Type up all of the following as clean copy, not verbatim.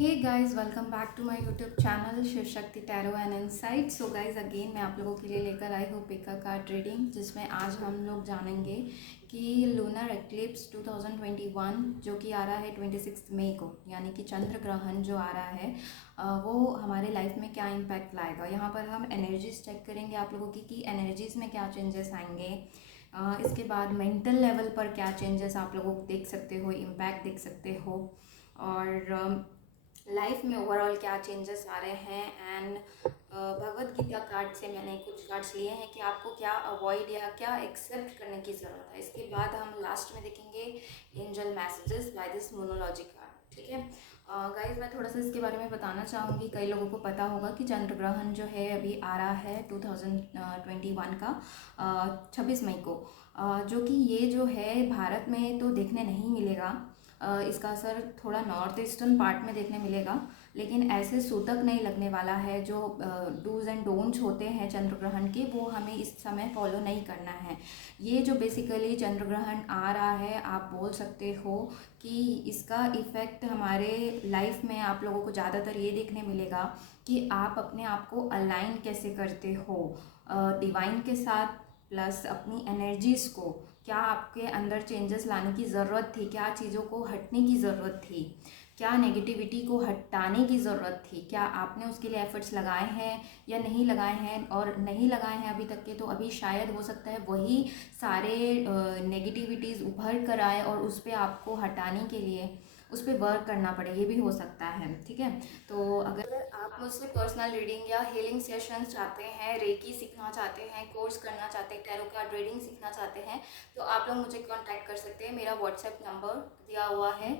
Hey guys, welcome back to my YouTube channel Shiv Shakti tarot and insight. So guys, again मैं आप लोगों के लिए लेकर आई हूँ पिका कार्ड रीडिंग, जिसमें आज हम लोग जानेंगे कि लूनर एक्लिप्स 2021 जो कि आ रहा है 26 मई को, यानी कि चंद्र ग्रहण जो आ रहा है वो हमारे लाइफ में क्या इम्पैक्ट लाएगा। यहाँ पर हम एनर्जीज चेक करेंगे आप लोगों की कि एनर्जीज में क्या चेंजेस आएंगे। इसके बाद मेंटल लेवल पर क्या चेंजेस आप लोगों को देख सकते हो, इम्पैक्ट देख सकते हो, और लाइफ में ओवरऑल क्या चेंजेस आ रहे हैं। एंड भगवत गीता कार्ड से मैंने कुछ कार्ड्स लिए हैं कि आपको क्या अवॉइड या क्या एक्सेप्ट करने की ज़रूरत है। इसके बाद हम लास्ट में देखेंगे angel messages by this monology card. ठीक है गाइस, मैं थोड़ा सा इसके बारे में बताना चाहूँगी। कई लोगों को पता होगा कि चंद्र ग्रहण जो है अभी आ रहा है 2021 का 26 मई को, जो कि ये जो है भारत में तो देखने नहीं मिलेगा। इसका असर थोड़ा नॉर्थ ईस्टर्न पार्ट में देखने मिलेगा, लेकिन ऐसे सूतक नहीं लगने वाला है। जो डूज एंड डोंट्स होते हैं चंद्र ग्रहण के, वो हमें इस समय फॉलो नहीं करना है। ये जो बेसिकली चंद्र ग्रहण आ रहा है, आप बोल सकते हो कि इसका इफ़ेक्ट हमारे लाइफ में आप लोगों को ज़्यादातर ये देखने मिलेगा कि आप अपने आप को अलाइन कैसे करते हो डिवाइन के साथ, प्लस अपनी एनर्जीज़ को क्या आपके अंदर चेंजेस लाने की ज़रूरत थी, क्या चीज़ों को हटने की ज़रूरत थी, क्या नेगेटिविटी को हटाने की ज़रूरत थी, क्या आपने उसके लिए एफर्ट्स लगाए हैं या नहीं लगाए हैं। और नहीं लगाए हैं अभी तक के, तो अभी शायद हो सकता है वही सारे नेगेटिविटीज़ उभर कर आए और उस पर आपको हटाने के लिए उस पर वर्क करना पड़े, ये भी हो सकता है। ठीक है, तो अगर आप मुझसे पर्सनल रीडिंग या हीलिंग सेशंस चाहते हैं, रेकी सीखना चाहते हैं, कोर्स करना चाहते हैं, टैरो कार्ड रीडिंग सीखना चाहते हैं, तो आप लोग मुझे कांटेक्ट कर सकते हैं। मेरा व्हाट्सएप नंबर दिया हुआ है।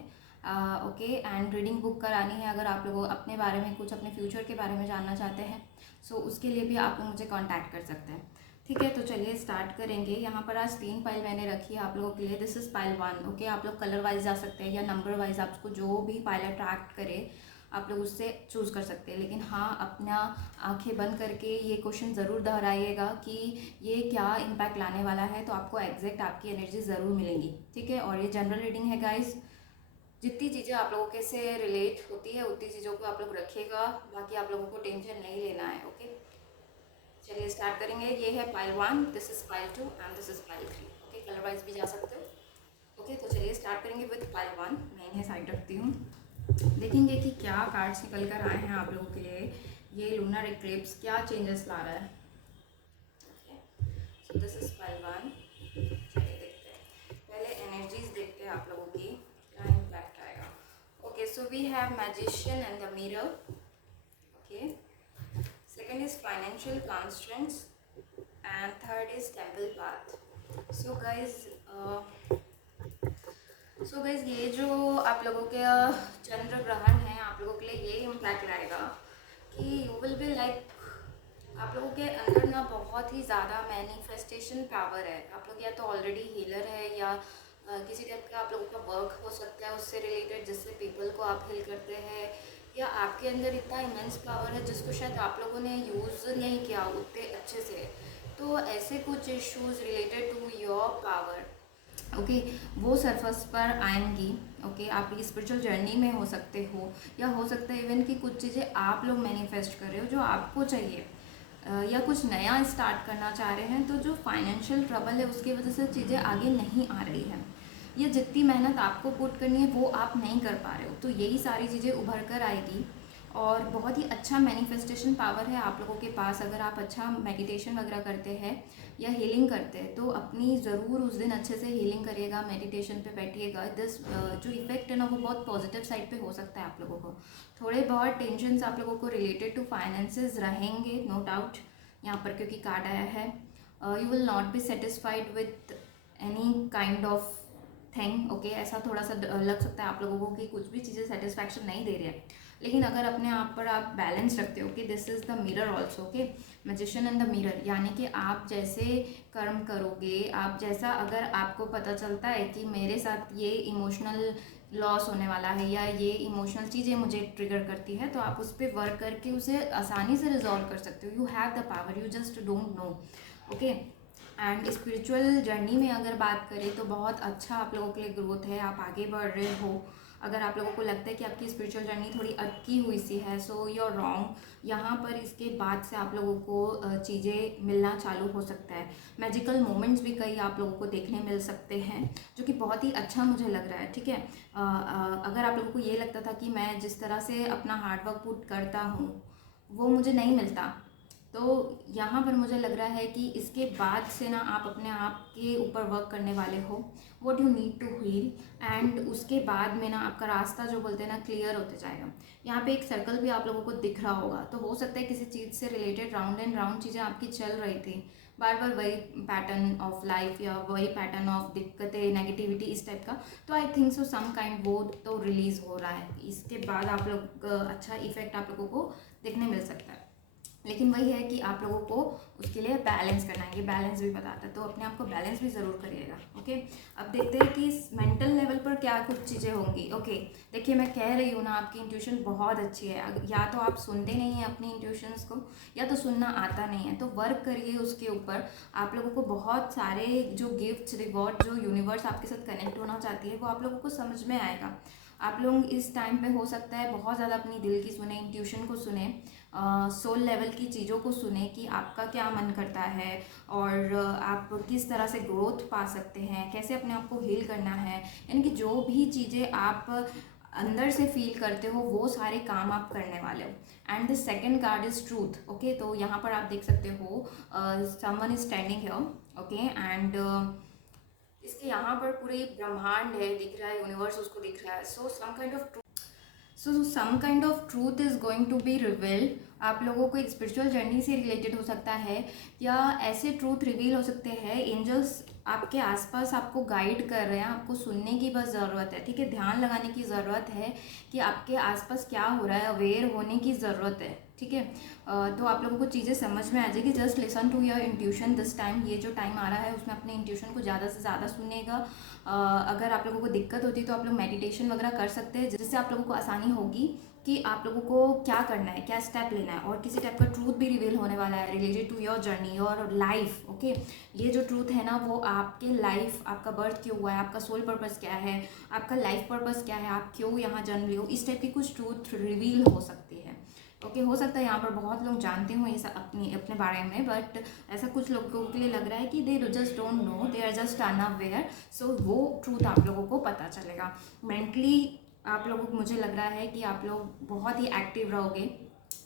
ओके, एंड रीडिंग बुक करानी है अगर आप लोग अपने बारे में कुछ, अपने फ्यूचर के बारे में जानना चाहते हैं, सो उसके लिए भी आप लोग मुझे कांटेक्ट कर सकते हैं। ठीक है, तो चलिए स्टार्ट करेंगे। यहाँ पर आज 3 पाइल मैंने रखी है आप लोगों के लिए। This is pile 1। ओके, आप लोग कलर वाइज जा सकते हैं या नंबर वाइज, आपको जो भी पाइल अट्रैक्ट करे आप लोग उससे चूज़ कर सकते हैं। लेकिन हाँ, अपना आंखें बंद करके ये क्वेश्चन ज़रूर दोहराइएगा कि ये क्या इम्पैक्ट लाने वाला है, तो आपको एग्जैक्ट आपकी एनर्जी ज़रूर मिलेंगी। ठीक है, और ये जनरल रीडिंग है गाइस। जितनी चीज़ें आप लोगों के से रिलेट होती है उतनी चीज़ों को आप लोग रखिएगा, बाकी आप लोगों को टेंशन नहीं लेना है। ओके, चलिए स्टार्ट करेंगे। ये है pile 1, this is pile 2 and this is pile 3। Okay, colour wise भी जा सकते हो। ओके, तो चलिए स्टार्ट करेंगे विद पाइल 1। मैं इन्हें साइड रखती हूँ। देखेंगे कि क्या कार्ड्स निकल कर आए हैं आप लोगों के लिए। ये लूनर एक्लिप्स क्या चेंजेस ला रहा है। Okay, so this is pile 1। चलिए देखते हैं, पहले एनर्जीज देखते हैं आप लोगों की क्या इम्पैक्ट आएगा। Okay, so we have magician and the mirror. Okay, second is financial constants and third is temple path. So guys ये जो आप लोगों के चंद्र ग्रहण है, आप लोगों के लिए ये इम्पैक्ट लाएगा कि यू विल बी लाइक, आप लोगों के अंदर ना बहुत ही ज़्यादा मैनिफेस्टेशन पावर है। आप लोग या तो ऑलरेडी हीलर है, या किसी टाइप का आप लोगों का वर्क हो सकता है उससे रिलेटेड, जिससे पीपल को आप हील करते हैं, या आपके अंदर इतना इमेंस पावर है जिसको शायद आप लोगों ने यूज़ नहीं किया उतने अच्छे से। तो ऐसे कुछ issues related to your power, okay, वो सरफेस पर आएंगी। ओके, आप स्पिरिचुअल जर्नी में हो सकते हो, या हो सकता है इवन कि कुछ चीज़ें आप लोग मैनिफेस्ट कर रहे हो जो आपको चाहिए, या कुछ नया स्टार्ट करना चाह रहे हैं, तो जो फाइनेंशियल ट्रबल है उसकी वजह से चीज़ें आगे नहीं आ रही हैं, या जितनी मेहनत आपको पुट करनी है वो आप नहीं कर पा रहे हो, तो यही सारी चीज़ें उभर कर आएगी। और बहुत ही अच्छा मैनिफेस्टेशन पावर है आप लोगों के पास। अगर आप अच्छा मेडिटेशन वगैरह करते हैं या हीलिंग करते हैं, तो अपनी ज़रूर उस दिन अच्छे से हीलिंग करिएगा, मेडिटेशन पे बैठिएगा। दिस जो इफेक्ट है ना, वो बहुत पॉजिटिव साइड पे हो सकता है आप लोगों को। थोड़े बहुत टेंशन्स आप लोगों को रिलेटेड टू फाइनेंसेस रहेंगे, नो डाउट, यहाँ पर क्योंकि कार्ड आया है। You will not be satisfied with any kind of thing. Okay, ऐसा थोड़ा सा लग सकता है आप लोगों को कि कुछ भी चीज़ें सेटिस्फैक्शन नहीं दे रही है, लेकिन अगर अपने आप पर आप बैलेंस रखते हो कि this is the mirror also. Okay, magician and the mirror, यानी कि आप जैसे कर्म करोगे, आप जैसा, अगर आपको पता चलता है कि मेरे साथ ये इमोशनल लॉस होने वाला है या ये इमोशनल चीज़ें मुझे ट्रिगर करती है, तो आप उस पर वर्क करके उसे आसानी से रिजॉल्व कर सकते हो। You have the power, you just don't no. Okay, and spiritual journey में अगर बात करें तो बहुत अच्छा आप लोगों के लिए ग्रोथ है, आप आगे बढ़ रहे हो। अगर आप लोगों को लगता है कि आपकी स्पिरिचुअल जर्नी थोड़ी अटकी हुई सी है, सो यू आर रॉन्ग। यहाँ पर इसके बाद से आप लोगों को चीज़ें मिलना चालू हो सकता है। मैजिकल मोमेंट्स भी कई आप लोगों को देखने मिल सकते हैं, जो कि बहुत ही अच्छा मुझे लग रहा है। ठीक है, अगर आप लोगों को ये लगता था कि मैं जिस तरह से अपना हार्डवर्क पुट करता हूँ वो मुझे नहीं मिलता, तो यहाँ पर मुझे लग रहा है कि इसके बाद से ना आप अपने आप के ऊपर वर्क करने वाले हो, what you need to heal, and उसके बाद में ना आपका रास्ता जो बोलते हैं ना क्लियर होते जाएगा। यहाँ पे एक सर्कल भी आप लोगों को दिख रहा होगा, तो हो सकता है किसी चीज़ से रिलेटेड राउंड एंड राउंड चीज़ें आपकी चल रही थी, बार बार वही पैटर्न ऑफ लाइफ या वही पैटर्न ऑफ दिक्कतें, नेगेटिविटी इस टाइप का। तो आई थिंक सो सम काइंड वो तो रिलीज़ हो रहा है, इसके बाद आप लोग अच्छा इफेक्ट आप लोगों को देखने मिल सकता है। लेकिन वही है कि आप लोगों को उसके लिए बैलेंस करना है, ये बैलेंस भी बताता है, तो अपने आप को बैलेंस भी ज़रूर करिएगा। ओके, अब देखते हैं कि इस मेंटल लेवल पर क्या कुछ चीज़ें होंगी। ओके, देखिए मैं कह रही हूँ ना, आपकी इंट्यूशन बहुत अच्छी है। या तो आप सुनते नहीं हैं अपनी इंट्यूशंस को, या तो सुनना आता नहीं है, तो वर्क करिए उसके ऊपर। आप लोगों को बहुत सारे जो गिफ्ट्स, रिवॉर्ड जो यूनिवर्स आपके साथ कनेक्ट होना चाहती है वो आप लोगों को समझ में आएगा। आप लोग इस टाइम पे हो सकता है बहुत ज़्यादा अपनी दिल की सुने, इंट्यूशन को सुने, सोल लेवल की चीज़ों को सुने कि आपका क्या मन करता है, और आप किस तरह से ग्रोथ पा सकते हैं, कैसे अपने आप को हील करना है। यानी कि जो भी चीज़ें आप अंदर से फील करते हो वो सारे काम आप करने वाले हो। And the second card is truth. Okay, तो यहाँ पर आप देख सकते हो someone is standing here. Okay, and इसके यहाँ पर पूरे ब्रह्मांड है, दिख रहा है, यूनिवर्स उसको दिख रहा है। So some kind of truth is going to be revealed. आप लोगों को एक स्पिरिचुअल जर्नी से रिलेटेड हो सकता है, या ऐसे ट्रूथ रिवील हो सकते हैं, एंजल्स आपके आसपास आपको गाइड कर रहे हैं, आपको सुनने की बस ज़रूरत है। ठीक है, ध्यान लगाने की ज़रूरत है कि आपके आसपास क्या हो रहा है, अवेयर होने की ज़रूरत है। ठीक है, तो आप लोगों को चीज़ें समझ में आ जाएगी। Just listen to your intuition this time. ये जो टाइम आ रहा है उसमें अपने इंट्यूशन को ज़्यादा से ज़्यादा सुनेगा। अगर आप लोगों को दिक्कत होती है तो आप लोग मेडिटेशन वगैरह कर सकते हैं, जिससे आप लोगों को आसानी होगी कि आप लोगों को क्या करना है, क्या स्टेप लेना है। और किसी टाइप का ट्रूथ भी रिवील होने वाला है related to your journey, your life. Okay, ये जो ट्रूथ है ना वो आपके लाइफ, आपका बर्थ क्यों हुआ है, आपका सोल पर्पस क्या है, आपका लाइफ पर्पस क्या है, आप क्यों यहाँ जन्म लियो, इस टाइप की कुछ ट्रूथ रिवील हो सकती है। ओके, हो सकता है यहाँ पर बहुत लोग जानते हो ये सब अपने बारे में, बट ऐसा कुछ लोगों के लिए लग रहा है कि they just don't know, they are just unaware. So वो ट्रूथ आप लोगों को पता चलेगा। मेंटली आप लोगों को, मुझे लग रहा है कि आप लोग बहुत ही एक्टिव रहोगे,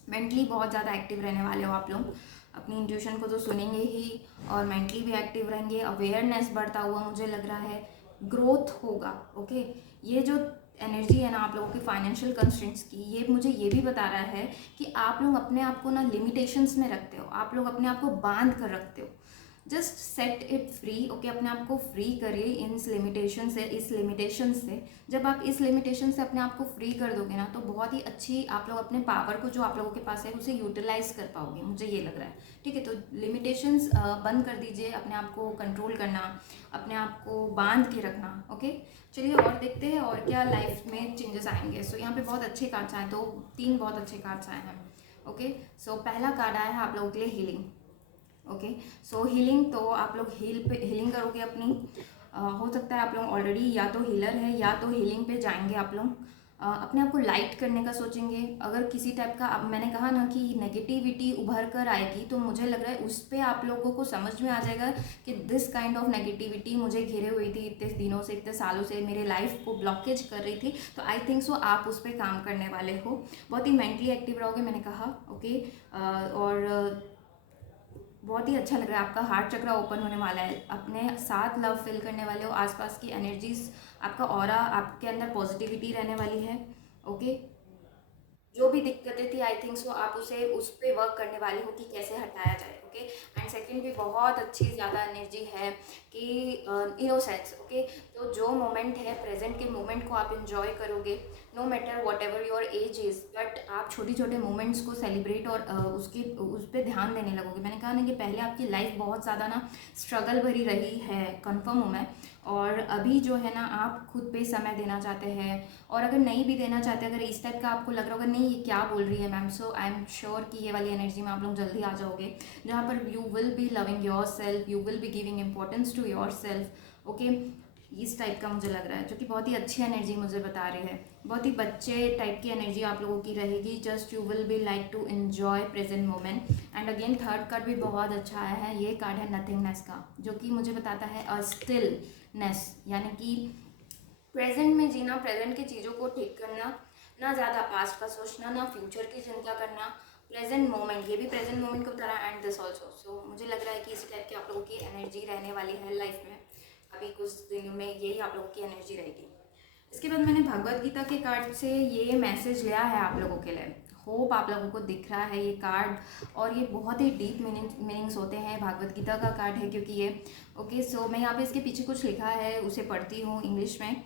मेंटली बहुत ज़्यादा एक्टिव रहने वाले हो आप लोग। अपनी इंट्यूशन को तो सुनेंगे ही, और मेंटली भी एक्टिव रहेंगे, अवेयरनेस बढ़ता हुआ मुझे लग रहा है, ग्रोथ होगा। ओके, ये जो एनर्जी है ना आप लोगों की फाइनेंशियल कंस्ट्रेंट्स की, ये मुझे ये भी बता रहा है कि आप लोग अपने आप को ना लिमिटेशंस में रखते हो, आप लोग अपने आप को बांध कर रखते हो। Just set it free. Okay, अपने आप को फ्री करिए इन लिमिटेशन से, इस लिमिटेशन से। जब आप इस लिमिटेशन से अपने आप को फ्री कर दोगे ना, तो बहुत ही अच्छी आप लोग अपने पावर को जो आप लोगों के पास है उसे यूटिलाइज कर पाओगे, मुझे ये लग रहा है। ठीक है, तो लिमिटेशंस बंद कर दीजिए, अपने आप को कंट्रोल करना, अपने आप को बांध के रखना। ओके, चलिए और देखते हैं और क्या लाइफ में चेंजेस आएंगे। सो यहाँ पे बहुत अच्छे कार्ड्स आए, 2-3 बहुत अच्छे कार्ड्स आए हैं। ओके, सो पहला कार्ड आया है आप लोगों के लिए हीलिंग। ओके, सो हीलिंग, तो आप लोग हीलिंग करोगे अपनी। हो सकता है आप लोग ऑलरेडी या तो हीलर है या तो हीलिंग पे जाएंगे आप लोग। अपने आप को लाइट करने का सोचेंगे। अगर किसी टाइप का, अब मैंने कहा ना कि नेगेटिविटी उभर कर आएगी, तो मुझे लग रहा है उस पर आप लोगों को समझ में आ जाएगा कि दिस काइंड ऑफ नेगेटिविटी मुझे घेरे हुई थी इतने दिनों से, इतने सालों से, मेरे लाइफ को ब्लॉकेज कर रही थी। तो आई थिंक सो आप उस पर काम करने वाले हो, बहुत ही मेंटली एक्टिव रहोगे मैंने कहा। ओके, और बहुत ही अच्छा लग रहा है, आपका हार्ट चक्र ओपन होने वाला है, अपने साथ लव फील करने वाले हो, आसपास की एनर्जीज, आपका ऑरा, आपके अंदर पॉजिटिविटी रहने वाली है। ओके, जो भी दिक्कतें थी आई थिंक सो आप उस पर वर्क करने वाले हो कि कैसे हटाया जाए। ओके, एंड सेकंड भी बहुत अच्छी ज़्यादा एनर्जी है कि इनोसेंस। ओके, तो जो मोमेंट है, प्रेजेंट के मोमेंट को आप इंजॉय करोगे, no matter whatever your age is, but आप छोटे छोटे मोमेंट्स को सेलिब्रेट और उस पर ध्यान देने लगोगे। मैंने कहा ना कि पहले आपकी लाइफ बहुत ज़्यादा ना स्ट्रगल भरी रही है, कन्फर्म हूँ मैं, और अभी जो है ना आप खुद पे समय देना चाहते हैं। और अगर नहीं भी देना चाहते, अगर इस टाइप का आपको लग रहा होगा नहीं ये क्या बोल रही है ma'am, so I am sure कि ये वाली एनर्जी में आप लोग जल्दी आ जाओगे, जहाँ पर you will be loving yourself, you will be giving importance to yourself. Okay, इस टाइप का मुझे लग रहा है, जो कि बहुत ही अच्छी एनर्जी मुझे बता रही है। बहुत ही बच्चे टाइप की एनर्जी आप लोगों की रहेगी। Just you will be like to enjoy present moment. And again third card भी बहुत अच्छा आया है। ये कार्ड है नथिंगनेस का, जो कि मुझे बताता है अ स्टिलनेस, यानी कि प्रेजेंट में जीना, प्रेजेंट की चीज़ों को ठीक करना, ना ज़्यादा पास्ट का सोचना, ना फ्यूचर की चिंता करना, प्रेजेंट मोमेंट, ये भी प्रेजेंट मोमेंट को बता रहा है एंड दिस ऑल्सो। सो मुझे लग रहा है कि इसी टाइप की आप लोगों की एनर्जी रहने वाली है लाइफ में। अभी कुछ दिनों में यही आप लोगों की एनर्जी रहेगी। इसके बाद मैंने भगवत गीता के कार्ड से ये मैसेज लिया है आप लोगों के लिए। होप आप लोगों को दिख रहा है ये कार्ड, और ये बहुत ही डीप मीनिंग्स होते हैं। भगवत गीता का कार्ड है क्योंकि ये ओके। सो मैं यहाँ पे इसके पीछे कुछ लिखा है, उसे पढ़ती हूँ। इंग्लिश में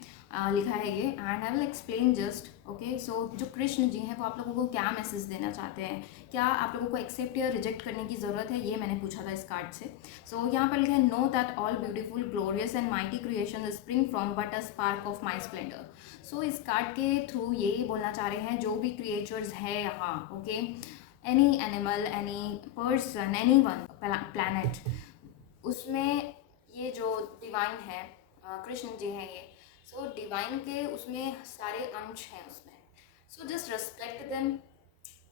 लिखा है ये, and I will explain just okay. So जो कृष्ण जी हैं वो आप लोगों को क्या मैसेज देना चाहते हैं, क्या आप लोगों को एक्सेप्ट या रिजेक्ट करने की ज़रूरत है, ये मैंने पूछा था इस कार्ड से। सो यहाँ पर लिखा है, know that all beautiful glorious and mighty creation spring from but a spark of my splendour. So इस कार्ड के थ्रू यही बोलना चाह रहे हैं, जो भी क्रिएचर्स है यहाँ okay, any animal, any person, any one planet, उसमें ये जो डिवाइन है कृष्ण जी हैं ये, सो डिवाइन के उसमें सारे अंश हैं उसमें। So just respect them,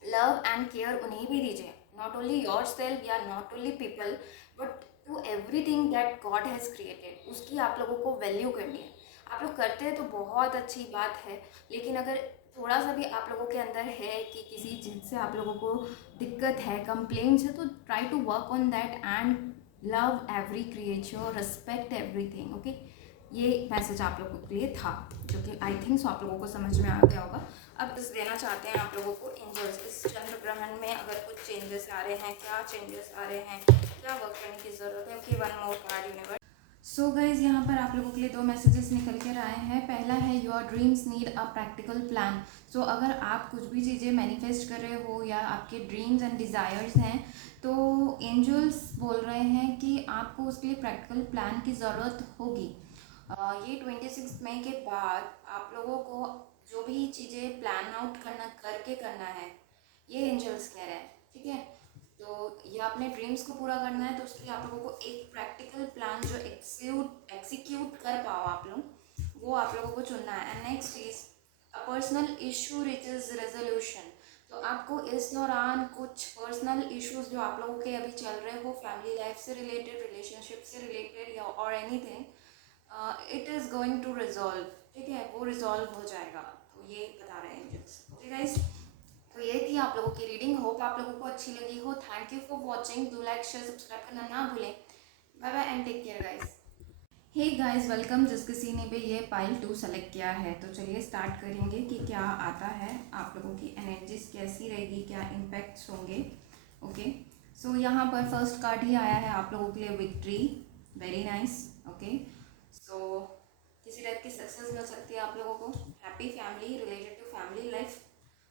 love and care उन्हें भी दीजिए, नॉट ओनली योर सेल्फ या not only people but to everything that God has created, उसकी आप लोगों को वैल्यू करनी है। आप लोग करते हैं तो बहुत अच्छी बात है, लेकिन अगर थोड़ा सा भी आप लोगों के अंदर है कि किसी चीज़ से आप लोगों को दिक्कत है, कंप्लेंट्स है, तो try to work on that and love every creature, respect everything okay. ये मैसेज आप लोगों के लिए था, जो कि आई थिंक सो आप लोगों को समझ में आ गया होगा। अब बस देना चाहते हैं आप लोगों को एंजल्स, इस चंद्र ग्रहण में अगर कुछ चेंजेस आ रहे हैं, क्या चेंजेस आ रहे हैं, क्या वर्क करने की ज़रूरत है। Okay, one more card universe. So guys यहाँ पर आप लोगों के लिए दो मैसेजेस निकल कर आए हैं। पहला है, your dreams need a practical plan. So अगर आप कुछ भी चीज़ें मैनिफेस्ट कर रहे हो या आपके ड्रीम्स एंड डिज़ायर्स हैं, तो एंजल्स बोल रहे हैं कि आपको उसके लिए प्रैक्टिकल प्लान की ज़रूरत होगी। ये 26 मई के बाद आप लोगों को जो भी चीज़ें प्लान आउट करके करना है, ये एंजल्स कह रहे हैं, ठीक है। तो ये अपने ड्रीम्स को पूरा करना है, तो उसके लिए आप लोगों को एक प्रैक्टिकल प्लान जो एक्सिक्यूट कर पाओ आप लोग, वो आप लोगों को चुनना है। And next is a personal issue riches resolution. तो आपको इस दौरान कुछ पर्सनल इश्यूज जो आप लोगों के अभी चल रहे हो, फैमिली लाइफ से रिलेटेड, रिलेशनशिप से रिलेटेड या और anything, it is going to resolve, ठीक है, वो रिजॉल्व हो जाएगा। तो ये बता रहे हैं एंजल्स, ओके गाइस। तो ये थी आप लोगों की रीडिंग, होप आप लोगों को अच्छी लगी हो। Thank you for watching, do like share subscribe करना ना भूलें। Bye bye and take care guys. Hey guys, welcome. जिस किसी ने भी ये पाइल 2 सेलेक्ट किया है, तो चलिए स्टार्ट करेंगे कि क्या आता है, आप लोगों की एनर्जीज कैसी रहेगी, क्या इम्पैक्ट्स होंगे ओके। सो यहाँ पर फर्स्ट कार्ड ही आया है आप लोगों के लिए, विक्ट्री, वेरी नाइस ओके। सो किसी टाइप की सक्सेस मिल सकती है आप लोगों को, happy family, related to family life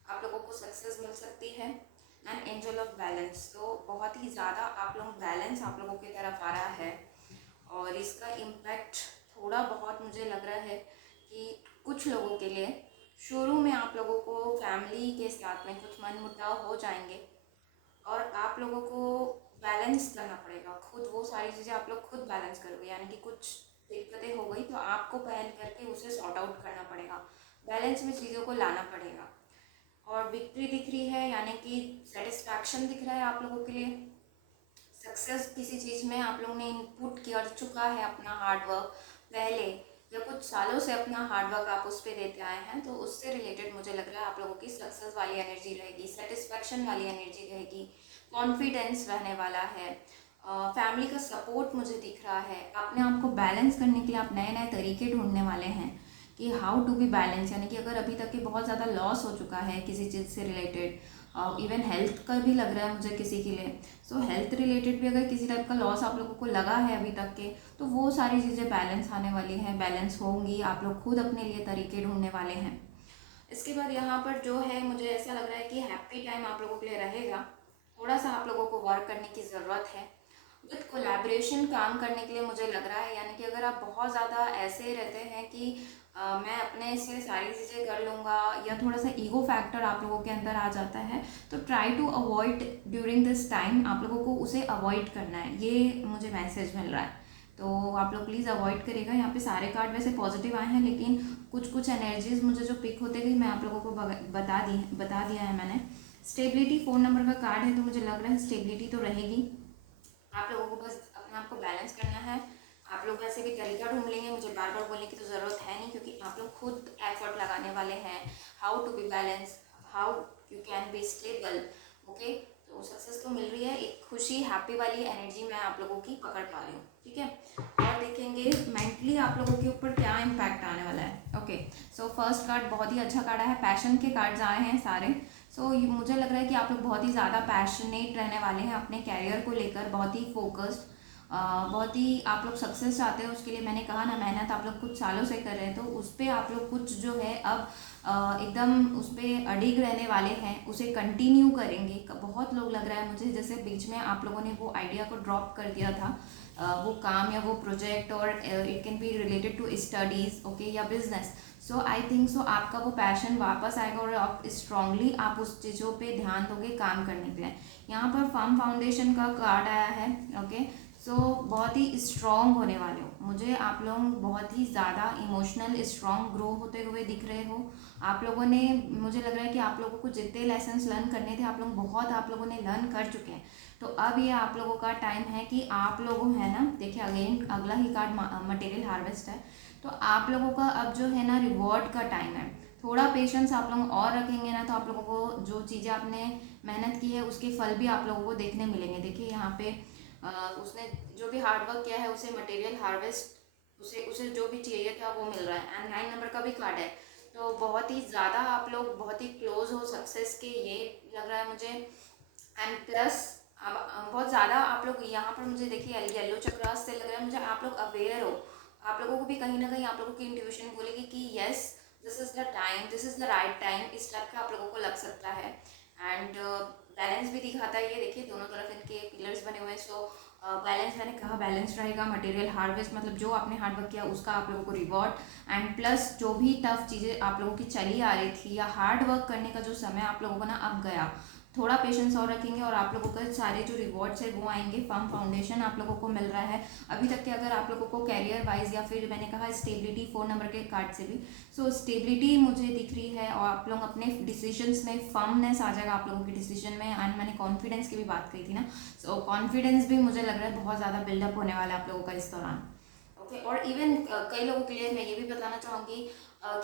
आप लोगों को सक्सेस मिल सकती है। एंड एंजल ऑफ बैलेंस, तो बहुत ही ज़्यादा आप लोग बैलेंस आप लोगों की तरफ आ रहा है, और इसका इम्पैक्ट थोड़ा बहुत मुझे लग रहा है कि कुछ लोगों के लिए शुरू में आप लोगों को फैमिली के साथ में कुछ मनमुटाव हो जाएंगे, और आप लोगों को बैलेंस करना पड़ेगा खुद, वो सारी चीज़ें आप लोग खुद बैलेंस करोगे, यानी कि कुछ दिक्कतें हो गई तो आपको पहल करके उसे सॉर्ट आउट करना पड़ेगा, बैलेंस में चीज़ों को लाना पड़ेगा। और विक्ट्री दिख रही है, यानी कि सेटिस्फैक्शन दिख रहा है आप लोगों के लिए, सक्सेस किसी चीज़ में आप लोगों ने इनपुट कर चुका है अपना हार्डवर्क पहले, या कुछ सालों से अपना हार्डवर्क आप उस पर देते आए हैं, तो उससे रिलेटेड मुझे लग रहा है आप लोगों की सक्सेस वाली एनर्जी रहेगी, सेटिस्फैक्शन वाली एनर्जी रहेगी, कॉन्फिडेंस रहने वाला है, फैमिली का सपोर्ट मुझे दिख रहा है। अपने आप को बैलेंस करने के लिए आप नए नए तरीके ढूंढने वाले हैं कि हाउ टू बी बैलेंस, यानी कि अगर अभी तक के बहुत ज़्यादा लॉस हो चुका है किसी चीज़ से रिलेटेड, इवन हेल्थ का भी लग रहा है मुझे किसी के लिए, सो हेल्थ रिलेटेड भी अगर किसी टाइप का लॉस आप लोगों को लगा है अभी तक के, तो वो सारी चीज़ें बैलेंस आने वाली हैं, बैलेंस होंगी, आप लोग खुद अपने लिए तरीके ढूंढने वाले हैं। इसके बाद यहाँ पर जो है मुझे ऐसा लग रहा है कि हैप्पी टाइम आप लोगों के लिए रहेगा, थोड़ा सा आप लोगों को वर्क करने की ज़रूरत है, विद कोलैबोरेशन काम करने के लिए मुझे लग रहा है। यानी कि अगर आप बहुत ज़्यादा ऐसे रहते हैं कि मैं अपने से सारी चीज़ें कर लूँगा, या थोड़ा सा ईगो फैक्टर आप लोगों के अंदर आ जाता है, तो try to avoid during this time, आप लोगों को उसे अवॉइड करना है, ये मुझे मैसेज मिल रहा है। तो आप लोग प्लीज़ अवॉइड करिएगा। यहाँ पे सारे कार्ड वैसे पॉजिटिव आए हैं, लेकिन कुछ कुछ एनर्जीज मुझे जो पिक होते गई मैं आप लोगों को बता दिया है मैंने। स्टेबिलिटी 4 नंबर का कार्ड है, तो मुझे लग रहा है स्टेबिलिटी तो रहेगी। आप लोगों को बस अपने आप को बैलेंस करना है। आप लोग वैसे भी तरीका ढूंढ लेंगे, मुझे बार बार बोलने की तो ज़रूरत है नहीं, क्योंकि आप लोग खुद एफर्ट लगाने वाले हैं। How to be balance, how you can be stable. Okay, तो सक्सेस तो मिल रही है, एक खुशी हैप्पी वाली एनर्जी मैं आप लोगों की पकड़ पा रही हूँ। ठीक है, और देखेंगे मेंटली आप लोगों के ऊपर क्या इम्पैक्ट आने वाला है। ओके, सो फर्स्ट कार्ड बहुत ही अच्छा कार्ड है, पैशन के कार्ड्स आए हैं सारे। सो मुझे लग रहा है कि आप लोग बहुत ही ज़्यादा पैशनेट रहने वाले हैं अपने कैरियर को लेकर, बहुत ही फोकस्ड, बहुत ही आप लोग सक्सेस चाहते हो। उसके लिए मैंने कहा ना, मेहनत आप लोग कुछ सालों से कर रहे हैं, तो उस पर आप लोग कुछ जो है अब एकदम उस पर अडिग रहने वाले हैं, उसे कंटिन्यू करेंगे। बहुत लोग लग रहा है मुझे जैसे बीच में आप लोगों ने वो आइडिया को ड्रॉप कर दिया था, वो काम या वो प्रोजेक्ट, और it can be related to studies, okay, या business. So I think so आपका वो पैशन वापस आएगा और आप स्ट्रांगली आप उस चीज़ों पे ध्यान दोगे काम करने के लिए। यहाँ पर फर्म फाउंडेशन का कार्ड आया है। ओके, सो बहुत ही स्ट्रांग होने वाले हो, मुझे आप लोग बहुत ही ज़्यादा इमोशनल स्ट्रांग ग्रो होते हुए दिख रहे हो। आप लोगों ने, मुझे लग रहा है कि आप लोगों को जितने लेसन्स लर्न करने थे आप लोगों ने लर्न कर चुके हैं। तो अब ये आप लोगों का टाइम है कि आप लोगों है ना, देखिए अगेन अगला ही कार्ड मटेरियल हार्वेस्ट है, तो आप लोगों का अब जो है ना रिवॉर्ड का टाइम है। थोड़ा पेशेंस आप लोग और रखेंगे ना, तो आप लोगों को जो चीज़ें आपने मेहनत की है उसके फल भी आप लोगों को देखने मिलेंगे। देखिए यहाँ पे उसने जो भी हार्डवर्क किया है उसे मटेरियल हार्वेस्ट, उसे उसे जो भी चाहिए था वो मिल रहा है। एंड 9 नंबर का भी कार्ड है, तो बहुत ही ज़्यादा आप लोग बहुत ही क्लोज हो सक्सेस के, ये लग रहा है मुझे। एंड प्लस अब बहुत ज़्यादा आप लोग यहाँ पर, मुझे देखिए येलो चक्रास से लग रहा है मुझे आप लोग अवेयर हो। आप लोगों को भी कहीं ना कहीं आप लोगों की इंट्यूशन बोलेगी कि yes, this is the time, this is the right time, इस टाइप का आप लोगों को लग सकता है। एंड बैलेंस भी दिखाता है, ये देखिए दोनों तरफ इनके पिलर्स बने हुए हैं। सो बैलेंस, मैंने कहा बैलेंस रहेगा। मटेरियल हार्वेस्ट मतलब जो आपने हार्डवर्क किया उसका आप लोगों को रिवॉर्ड। एंड प्लस जो भी टफ चीज़ें आप लोगों की चली आ रही थी, या हार्ड वर्क करने का जो समय आप लोगों का ना अब गया, थोड़ा पेशेंस और रखेंगे और आप लोगों का सारे जो रिवॉर्ड्स है वो आएंगे। फर्म फाउंडेशन आप लोगों को मिल रहा है अभी तक के, अगर आप लोगों को कैरियर वाइज, या फिर मैंने कहा स्टेबिलिटी 4 नंबर के कार्ड से भी, सो स्टेबिलिटी मुझे दिख रही है, और आप लोग अपने डिसीजंस में फर्मनेस आ जाएगा आप लोगों के डिसीजन में। एंड मैंने कॉन्फिडेंस की भी बात कही थी ना, सो कॉन्फिडेंस भी मुझे लग रहा है बहुत ज़्यादा बिल्डअप होने वाला है आप लोगों का इस दौरान। ओके, और इवन कई लोगों के लिए मैं ये भी बताना चाहूँगी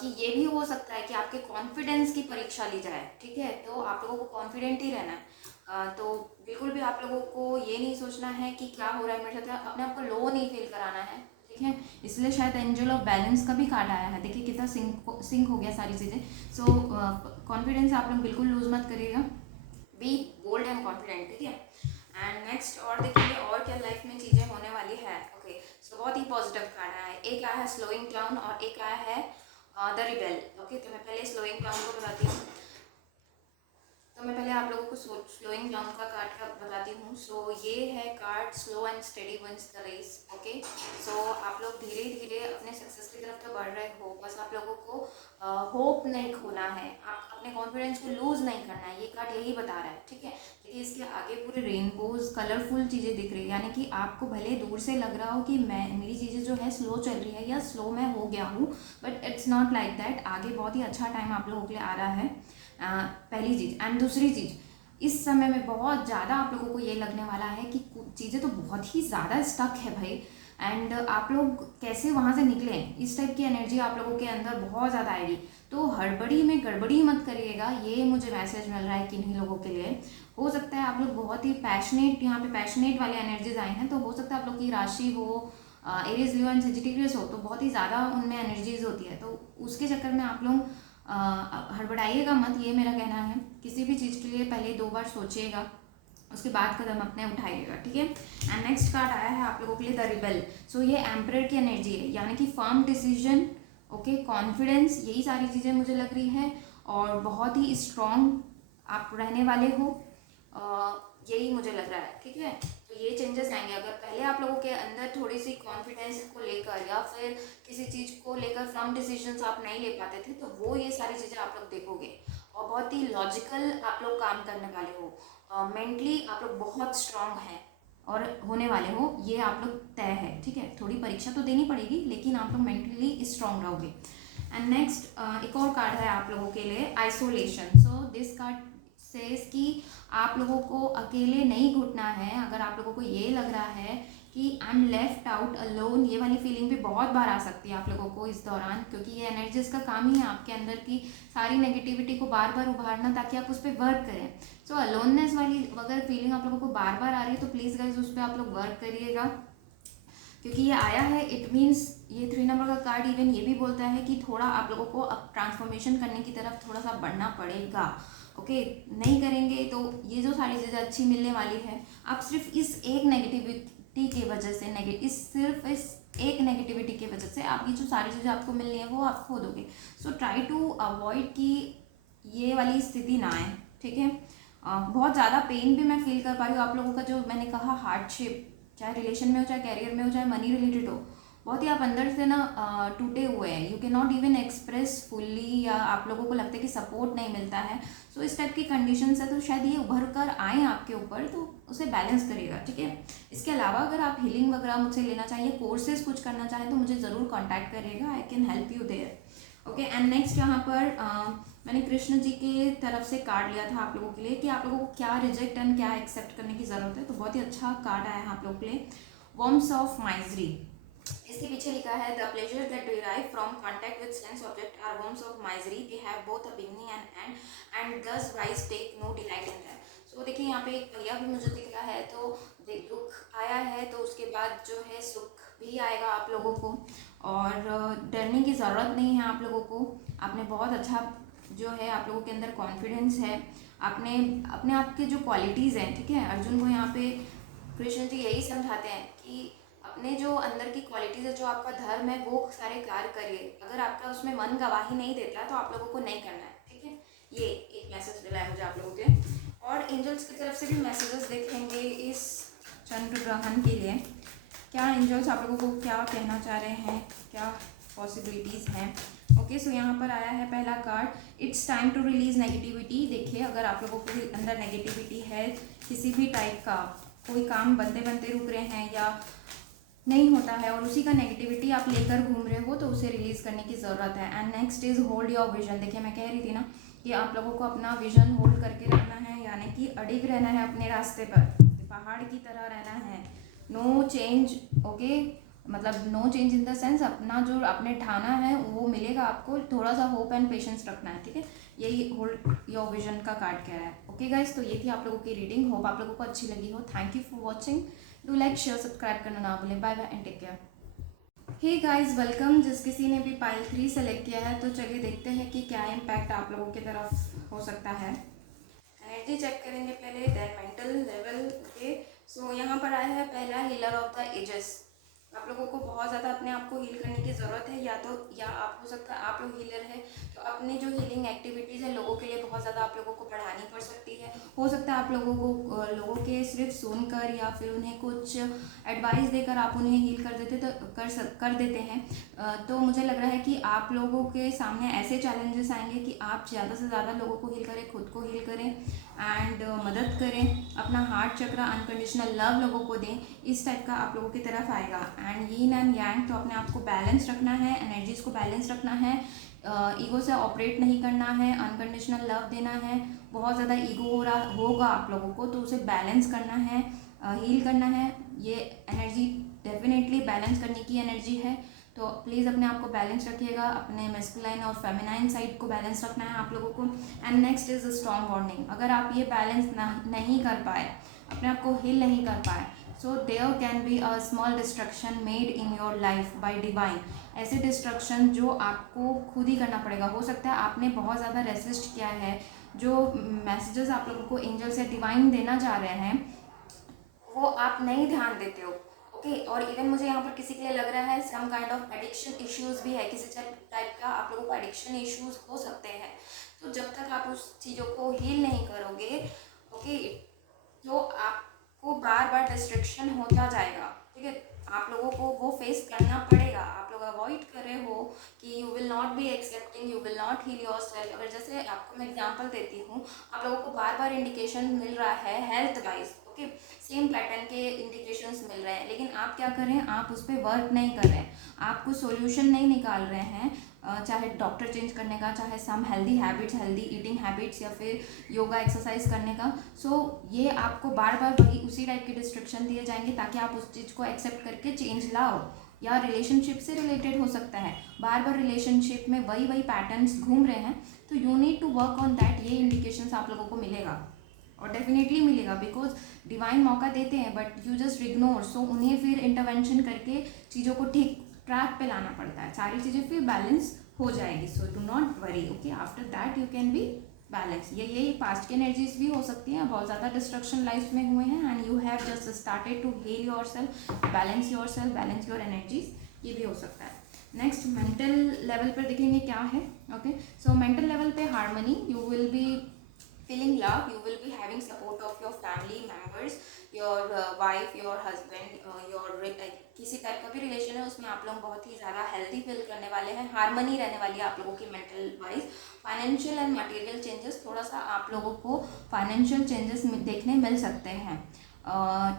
कि ये भी हो सकता है कि आपके कॉन्फिडेंस की परीक्षा ली जाए। ठीक है, तो आप लोगों को कॉन्फिडेंट ही रहना है। तो बिल्कुल भी आप लोगों को ये नहीं सोचना है कि क्या हो रहा है मेरे साथ, अपने आप को लो नहीं फील कराना है। ठीक है, इसलिए शायद एंजल ऑफ बैलेंस का भी कार्ड आया है। देखिए कितना सिंक हो गया सारी चीज़ें। सो कॉन्फिडेंस आप लोग बिल्कुल लूज मत करिएगा, बी बोल्ड एंड कॉन्फिडेंट। ठीक है, एंड नेक्स्ट और देखेंगे और क्या लाइफ में चीज़ें होने वाली है। ओके, सो बहुत ही पॉजिटिव कार्ड आया है। एक आया है स्लोइंग डाउन और एक आया है द रिबेल। ओके, तो मैं पहले स्लोइंग डाउन को बताती हूँ। तो मैं पहले आप लोगों को स्लोइंग डाउन का कार्ड का बताती हूँ। सो ये है card slow and steady wins the race. Okay, so आप लोग धीरे धीरे अपने सक्सेस की तरफ तो बढ़ रहे हो, बस आप लोगों को होप नहीं खोना है, आप अपने कॉन्फिडेंस को लूज नहीं करना है, ये कार्ड यही बता रहा है। ठीक है, देखिए इसके आगे पूरे रेनबोज कलरफुल चीज़ें दिख रही है, यानी कि आपको भले दूर से लग रहा हो कि मैं मेरी चीज़ें जो है स्लो चल रही है या स्लो मैं हो गया हूँ, but it's not like that. आगे बहुत ही अच्छा टाइम आप लोगों के लिए आ रहा है, पहली चीज़। एंड दूसरी चीज़, इस समय में बहुत ज़्यादा आप लोगों को ये लगने वाला है कि चीज़ें तो बहुत ही ज़्यादा स्टक है भाई, एंड आप लोग कैसे वहाँ से निकलें, इस टाइप की एनर्जी आप लोगों के अंदर बहुत ज़्यादा आएगी। तो हड़बड़ी में गड़बड़ी मत करिएगा, ये मुझे मैसेज मिल रहा है किन्हीं लोगों के लिए। हो सकता है आप लोग बहुत ही पैशनेट, यहाँ पे पैशनेट वाले एनर्जीज आई हैं, तो हो सकता है आप लोग की राशि हो एरीज, लियो एंड सेजिटेरियस हो, तो बहुत ही ज़्यादा उनमें एनर्जीज होती है, तो उसके चक्कर में आप लोग हड़बड़ाइएगा मत, ये मेरा कहना है। किसी भी चीज़ के लिए पहले 2 बार सोचिएगा, उसके बाद कदम अपने उठाइएगा। ठीक है, एंड नेक्स्ट कार्ड आया है आप लोगों के लिए द रिबेल। सो ये एम्परर की एनर्जी है, यानी कि फर्म डिसीजन, ओके, कॉन्फिडेंस, यही सारी चीज़ें मुझे लग रही है, और बहुत ही स्ट्रॉन्ग आप रहने वाले हो, यही मुझे लग रहा है। ठीक है, तो ये चेंजेस आएंगे। अगर पहले आप लोगों के अंदर थोड़ी सी कॉन्फिडेंस को लेकर या फिर किसी चीज़ को लेकर फर्म डिसीजंस आप नहीं ले पाते थे, तो वो ये सारी चीज़ें आप लोग देखोगे, और बहुत ही लॉजिकल आप लोग काम करने वाले हो। मेंटली आप लोग बहुत स्ट्रांग हैं, और होने वाले हो, ये आप लोग तय है, ठीक है। थोड़ी परीक्षा तो देनी पड़ेगी, लेकिन आप लोग मेंटली स्ट्रांग रहोगे। एंड नेक्स्ट एक और कार्ड है आप लोगों के लिए, isolation. So this card says कि आप लोगों को अकेले नहीं घुटना है। अगर आप लोगों को ये लग रहा है कि I am left out alone, ये वाली फीलिंग भी बहुत बार आ सकती है आप लोगों को इस दौरान, क्योंकि ये एनर्जीज का काम ही है आपके अंदर की सारी नेगेटिविटी को बार बार उभारना, ताकि आप उस पर वर्क करें। सो अलोननेस वाली अगर फीलिंग आप लोगों को बार बार आ रही है तो प्लीज़ गाइज उस पर आप लोग वर्क करिएगा, क्योंकि ये आया है। इट मीन्स ये 3 नंबर का कार्ड इवन ये भी बोलता है कि थोड़ा आप लोगों को अब ट्रांसफॉर्मेशन करने की तरफ थोड़ा सा बढ़ना पड़ेगा। ओके, नहीं करेंगे तो ये जो सारी चीज़ें अच्छी मिलने वाली है, आप सिर्फ इस एक नेगेटिविटी की वजह से सिर्फ इस एक नेगेटिविटी की वजह से आपकी जो सारी चीज़ें आपको मिलनी है वो आप खो दोगे। सो ट्राई टू अवॉइड कि ये वाली स्थिति ना आए, ठीक है। बहुत ज़्यादा पेन भी मैं फील कर पा रही हूँ आप लोगों का, जो मैंने कहा हार्डशिप, चाहे रिलेशन में हो, चाहे कैरियर में हो, चाहे मनी रिलेटेड हो, बहुत ही आप अंदर से ना टूटे हुए हैं। You can not even express fully, या आप लोगों को लगता है कि सपोर्ट नहीं मिलता है। सो इस टाइप की कंडीशन है, तो शायद ये उभर कर आए आपके ऊपर, तो उसे बैलेंस करिएगा, ठीक है। इसके अलावा अगर आप हीलिंग वगैरह मुझसे लेना चाहिए, कोर्सेज कुछ करना चाहें, तो मुझे ज़रूर कॉन्टैक्ट करिएगा, I can help you there. Okay, and next यहाँ पर मैंने कृष्ण जी के तरफ से कार्ड लिया था आप लोगों के लिए कि आप लोगों को क्या रिजेक्ट एंड क्या एक्सेप्ट करने की ज़रूरत है। तो बहुत ही अच्छा कार्ड आया है आप लोगों के लिए, वर्म्स ऑफ माइजरी। इसके पीछे लिखा है the pleasure that derive from contact with sense object are worms of misery, they have both a beginning and end and thus wise take no delight in them. So देखिए यहाँ पे एक भैया भी मुझे दिख रहा है, तो दुख आया है तो उसके बाद जो है सुख भी आएगा आप लोगों को, और डरने की ज़रूरत नहीं है आप लोगों को। आपने बहुत अच्छा जो है, आप लोगों के अंदर कॉन्फिडेंस है, आपने अपने आप के जो क्वालिटीज़ हैं, ठीक है। अर्जुन को यहाँ पे कृष्ण जी यही समझाते हैं कि अपने जो अंदर की क्वालिटीज़ है, जो आपका धर्म है, वो सारे कार्य करिए। अगर आपका उसमें मन गवाही नहीं देता तो आप लोगों को नहीं करना है, ठीक है। ये एक मैसेज मिला है मुझे आप लोगों के, और एंजल्स की तरफ से भी मैसेजेस देखेंगे इस चंद्र ग्रहण के लिए। क्या एंजल्स आप लोगों को क्या कहना चाह रहे हैं, क्या पॉसिबिलिटीज़ हैं। ओके, सो यहाँ पर आया है पहला card, it's time to release negativity. देखिए, अगर आप लोगों के अंदर नेगेटिविटी है किसी भी टाइप का, कोई काम बनते बनते रुक रहे हैं या नहीं होता है, और उसी का नेगेटिविटी आप लेकर घूम रहे हो, तो उसे रिलीज करने की ज़रूरत है। And next is hold your vision. देखिए, मैं कह रही थी ना कि आप लोगों को अपना विजन होल्ड करके रखना है, यानी कि अडिग रहना है अपने रास्ते पर, पहाड़ की तरह रहना है। नो चेंज, ओके, मतलब no change in the sense अपना जो आपने ठाना है वो मिलेगा आपको, थोड़ा सा होप एंड पेशेंस रखना है, ठीक है। यही होल्ड योर विजन का कार्ड कह रहा है। ओके गाइस, तो ये थी आप लोगों की रीडिंग, होप आप लोगों को अच्छी लगी हो। Thank you for watching, do like share subscribe करना ना भूलें। Bye bye and take care. Hey guys, welcome. जिस किसी ने भी पाइल 3 सेलेक्ट किया है, तो चलिए देखते हैं कि क्या इम्पैक्ट आप लोगों की तरफ हो सकता है। एनर्जी चेक करेंगे पहले, देन मेंटल लेवल। ओके, सो यहाँ पर आया है पहला, हीलर ऑफ द एजेस। आप लोगों को बहुत ज़्यादा अपने आप को हील करने की ज़रूरत है, या आप हो सकता है आप लोग हीलर है, तो अपनी जो हीलिंग एक्टिविटीज़ है लोगों के लिए बहुत ज़्यादा आप लोगों को बढ़ानी पड़ सकती है। हो सकता है आप लोगों को लोगों के सिर्फ सुनकर या फिर उन्हें कुछ एडवाइस देकर आप उन्हें हील कर देते, तो कर देते हैं। तो मुझे लग रहा है कि आप लोगों के सामने ऐसे चैलेंजेस आएंगे कि आप ज़्यादा से ज़्यादा लोगों को हील करें, खुद को हील करें एंड मदद करें, अपना हार्ट चक्र, अनकंडीशनल लव लोगों को दें। इस टाइप का आप लोगों की तरफ आएगा। एंड यीन एंड यांग, तो अपने आप को बैलेंस रखना है, एनर्जीज को बैलेंस रखना है, ईगो से ऑपरेट नहीं करना है, अनकंडीशनल लव देना है। बहुत ज़्यादा ईगो हो रहा होगा आप लोगों को, तो उसे बैलेंस करना है, हील करना है। ये एनर्जी डेफिनेटली बैलेंस करने की एनर्जी है, तो प्लीज़ अपने आप को बैलेंस रखिएगा। अपने मेस्कुलाइन और फेमिनाइन साइड को बैलेंस रखना है आप लोगों को। And next is a strong warning, अगर आप ये बैलेंस नहीं कर पाए, अपने आप को हील नहीं कर पाए, so there can be a small destruction made in your life by divine. ऐसे डिस्ट्रक्शन जो आपको खुद ही करना पड़ेगा। हो सकता है आपने बहुत ज़्यादा रेसिस्ट किया है, जो मैसेजेस आप लोगों को एंजल से डिवाइन देना चाह रहे हैं वो आप नहीं ध्यान देते हो। ओके, और इवन मुझे यहाँ पर किसी के लिए लग रहा है some kind of addiction issues भी है, किसी टाइप का आप लोगों को एडिक्शन इश्यूज हो सकते हैं। तो जब तक आप उस चीज़ों को हील नहीं करोगे, ओके, तो आपको बार बार डिस्ट्रैक्शन होता जाएगा, ठीक है। आप लोगों को वो फेस करना पड़ेगा। आप लोग अवॉइड कर रहे हो कि you will not be accepting, you will not heal yourself. अगर जैसे आपको मैं एग्जांपल देती हूँ, आप लोगों को बार बार इंडिकेशन मिल रहा है health wise, okay, same pattern के इंडिकेशंस मिल रहे हैं, लेकिन आप क्या कर रहे हैं, आप उस पर वर्क नहीं कर रहे हैं, आपको सोल्यूशन नहीं निकाल रहे हैं, चाहे डॉक्टर चेंज करने का, चाहे some healthy habits, healthy eating habits, या फिर योगा एक्सरसाइज करने का। सो ये आपको बार बार वही उसी टाइप के डिस्ट्रक्शन दिए जाएंगे ताकि आप उस चीज़ को एक्सेप्ट करके चेंज लाओ। या रिलेशनशिप से रिलेटेड हो सकता है, बार बार रिलेशनशिप में वही वही पैटर्न्स घूम रहे हैं, तो you need to work on that. ये इंडिकेशंस आप लोगों को मिलेगा और डेफिनेटली मिलेगा, बिकॉज डिवाइन मौका देते हैं बट यू जस्ट इग्नोर। सो उन्हें फिर इंटरवेंशन करके चीज़ों को ठीक ट्रैक पे लाना पड़ता है, सारी चीज़ें फिर बैलेंस हो जाएगी। So do not worry, okay, after that you can be balance. ये पास्ट की एनर्जीज भी हो सकती हैं, बहुत ज़्यादा डिस्ट्रक्शन लाइफ में हुए हैं and you have just started to heal yourself, balance yourself, balance your energies, ये भी हो सकता है। नेक्स्ट मेंटल लेवल पर देखेंगे क्या है। ओके, सो मेंटल लेवल पे harmony, you will B feeling love, you will be having support of your family members, your wife, your husband, your किसी टाइप का भी रिलेशन है उसमें आप लोग बहुत ही ज़्यादा हेल्दी फील करने वाले हैं, हार्मनी रहने वाली है आप लोगों की mental wise. Financial and material changes, थोड़ा सा आप लोगों को फाइनेंशियल चेंजेस देखने मिल सकते हैं,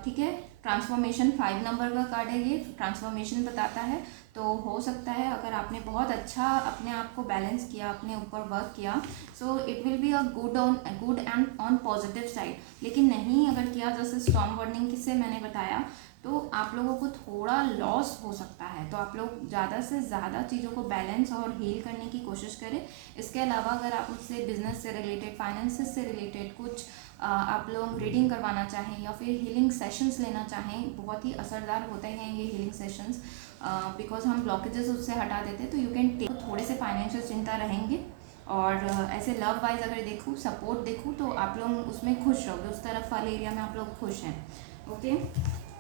ठीक है। ट्रांसफॉर्मेशन 5 नंबर का कार्ड है, ये ट्रांसफॉर्मेशन बताता है। तो हो सकता है अगर आपने बहुत अच्छा अपने आप को बैलेंस किया, अपने ऊपर वर्क किया, so it will be a good and on positive side. लेकिन नहीं अगर किया, जैसे स्टॉर्म वार्निंग किससे मैंने बताया, तो आप लोगों को थोड़ा लॉस हो सकता है। तो आप लोग ज़्यादा से ज़्यादा चीज़ों को बैलेंस और हील करने की कोशिश करें। इसके अलावा अगर आप मुझसे बिजनेस से रिलेटेड, फाइनेंसेस से रिलेटेड कुछ आप लोग रीडिंग करवाना चाहें या फिर हीलिंग सेशंस लेना चाहें, बहुत ही असरदार होते हैं ये हीलिंग सेशंस, बिकॉज हम ब्लॉकेजेस उससे हटा देते हैं। तो यू कैन टेक, थोड़े से फाइनेंशियल चिंता रहेंगे और ऐसे लव वाइज अगर देखूँ, सपोर्ट देखूँ, तो आप लोग उसमें खुश रहोगे, उस तरफ वाले एरिया में आप लोग खुश हैं। ओके,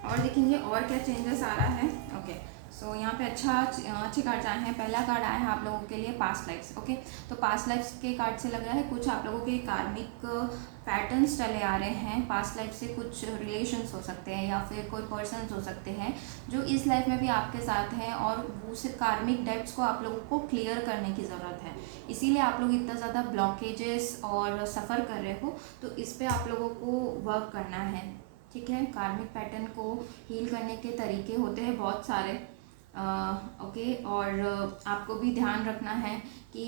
और देखेंगे और क्या चेंजेस आ रहा है। ओके, सो यहाँ पे अच्छे कार्ड आए हैं। पहला कार्ड आया है आप लोगों के लिए पास्ट लाइफ्स। ओके, तो पास्ट लाइफ्स के कार्ड से लग रहा है कुछ आप लोगों के कार्मिक पैटर्न्स चले आ रहे हैं। पास्ट लाइफ से कुछ रिलेशंस हो सकते हैं या फिर कोई पर्सन्स हो सकते हैं जो इस लाइफ में भी आपके साथ हैं, और उस कार्मिक डेब्ट्स को आप लोगों को क्लियर करने की ज़रूरत है। इसीलिए आप लोग इतना ज़्यादा ब्लॉकेजेस और सफ़र कर रहे हो, तो इस पर आप लोगों को वर्क करना है, ठीक है। कार्मिक पैटर्न को हील करने के तरीके होते हैं बहुत सारे, ओके, और आपको भी ध्यान रखना है कि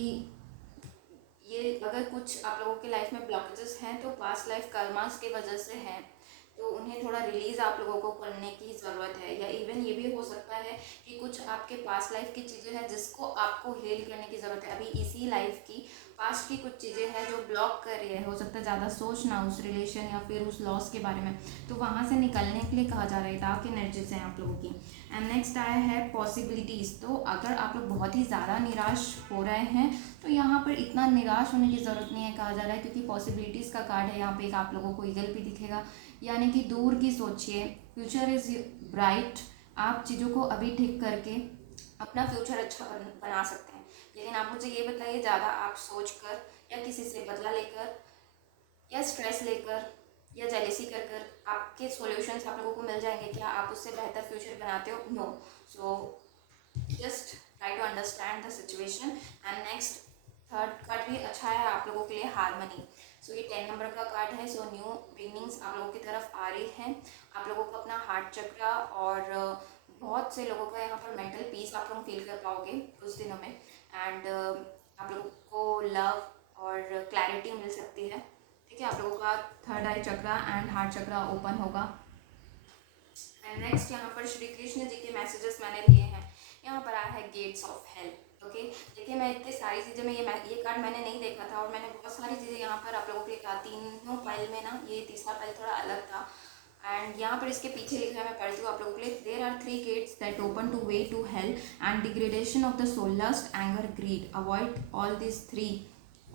ये अगर कुछ आप लोगों के लाइफ में ब्लॉकेजेस हैं तो पास्ट लाइफ कर्मास की वजह से हैं, तो उन्हें थोड़ा रिलीज आप लोगों को करने की ज़रूरत है। या इवन ये भी हो सकता है कि कुछ आपके पास्ट लाइफ की चीज़ें हैं जिसको आपको हील करने की ज़रूरत है। अभी इसी लाइफ की पास्ट की कुछ चीज़ें हैं जो ब्लॉक कर रही है, हो सकता है ज़्यादा सोचना उस रिलेशन या फिर उस लॉस के बारे में, तो वहाँ से निकलने के लिए कहा जा रहा है। डार्क एनर्जीज हैं आप लोगों की। एंड नेक्स्ट आया है पॉसिबिलिटीज़। तो अगर आप लोग बहुत ही ज़्यादा निराश हो रहे हैं तो यहाँ पर इतना निराश होने की ज़रूरत नहीं है, कहा जा रहा है, क्योंकि पॉसिबिलिटीज़ का कार्ड है। यहाँ पे एक आप लोगों को ईगल भी दिखेगा, यानी कि दूर की सोचिए, फ्यूचर इज़ ब्राइट। आप चीज़ों को अभी ठीक करके अपना फ्यूचर अच्छा बना सकते हैं। लेकिन आप मुझे ये बताइए, ज़्यादा आप सोच कर या किसी से बदला लेकर या स्ट्रेस लेकर या जेलेसी कर कर आपके सॉल्यूशंस आप लोगों को मिल जाएंगे क्या? आप उससे बेहतर फ्यूचर बनाते हो? No. So just try to understand the situation. And next third card भी अच्छा है आप लोगों के लिए, हार्मनी। सो ये 10 नंबर का कार्ड है। सो न्यू बिगनिंग्स आप लोगों की तरफ आ रही हैं। आप लोगों को अपना हार्ट चक्रा और बहुत से लोगों का यहाँ पर मेंटल पीस आप लोग फील कर पाओगे कुछ दिनों में। एंड आप लोगों को लव और क्लैरिटी मिल सकती है, ठीक है। आप लोगों का third I chakra and heart chakra open होगा। एंड नेक्स्ट यहाँ पर श्री कृष्ण जी के मैसेजेस मैंने लिए हैं। यहाँ पर आया है गेट्स ऑफ हेल्प। ओके, देखिए मैं इतनी सारी चीज़ें में ये कार्ड मैंने नहीं देखा था और मैंने बहुत सारी चीज़ें यहाँ पर आप लोगों के लिए कहा। तीनों फाइल में ना ये तीसरा फाइल थोड़ा अलग था। एंड यहाँ पर इसके पीछे लिखा है, मैं पढ़ती हूँ आप लोगों के लिए। There are 3 gates that open to way to hell and degradation of the soul, lust, anger, greed. Avoid all this 3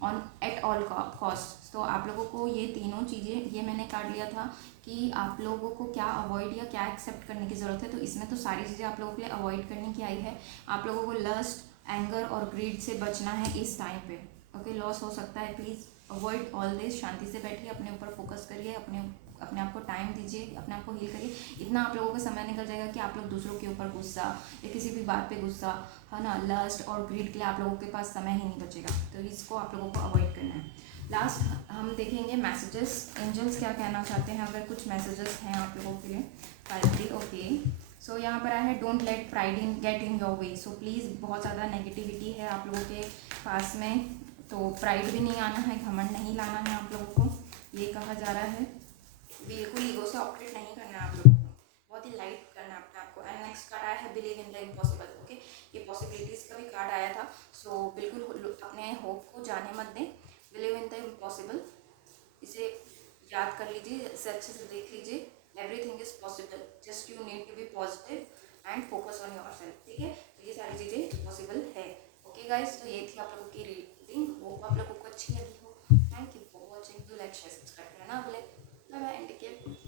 on at all cost. तो आप लोगों को ये तीनों चीज़ें, ये मैंने कार्ड लिया था कि आप लोगों को क्या अवॉइड या क्या एक्सेप्ट करने की ज़रूरत है। तो इसमें तो सारी चीज़ें आप लोगों के लिए अवॉइड करने की आई है। आप लोगों को लस्ट, एंगर और ग्रीड से बचना है इस टाइम पे। ओके, लॉस हो सकता है, प्लीज़ अवॉइड ऑल दिस। शांति से बैठिए, अपने ऊपर फोकस करिए, अपने आप को टाइम दीजिए, अपने आप को हील करिए। इतना आप लोगों का समय निकल जाएगा कि आप लोग दूसरों के ऊपर गुस्सा या किसी भी बात पे गुस्सा, है ना, लस्ट और ग्रीड के लिए आप लोगों के पास समय ही नहीं बचेगा। तो इसको आप लोगों को अवॉइड करना है। लास्ट हम देखेंगे मैसेजेस, एंजल्स क्या कहना चाहते हैं, अगर कुछ मैसेजेस हैं आप लोगों के लिए फाइनली। ओके, सो यहाँ पर आया है don't let pride in get in your way. So please, बहुत ज़्यादा नेगेटिविटी है आप लोगों के पास में, तो प्राइड भी नहीं आना है, घमंड नहीं लाना है आप लोगों को, ये कहा जा रहा है। बिल्कुल ईगो से ऑपरेट नहीं करना है आप लोगों को, बहुत ही लाइट करना है अपने आप को। एंड नेक्स्ट कार्ड आया है believe in the impossible. Okay, ये पॉसिबिलिटीज़ का भी कार्ड आया था। सो बिल्कुल अपने होप को जाने मत दें, बिलीव इन द इम्पॉसिबल, इसे याद कर लीजिए, इसे अच्छे से देख लीजिए। Everything is possible, just you need to be positive and focus on yourself. ठीक है, तो ये सारी चीज़ें पॉसिबल है। ओके गाइस, तो ये थी आप लोगों की रीडिंग, होप आप लोगों को अच्छी लगी हो। Thank you for watching, do like share subscribe करना, bye bye and take care.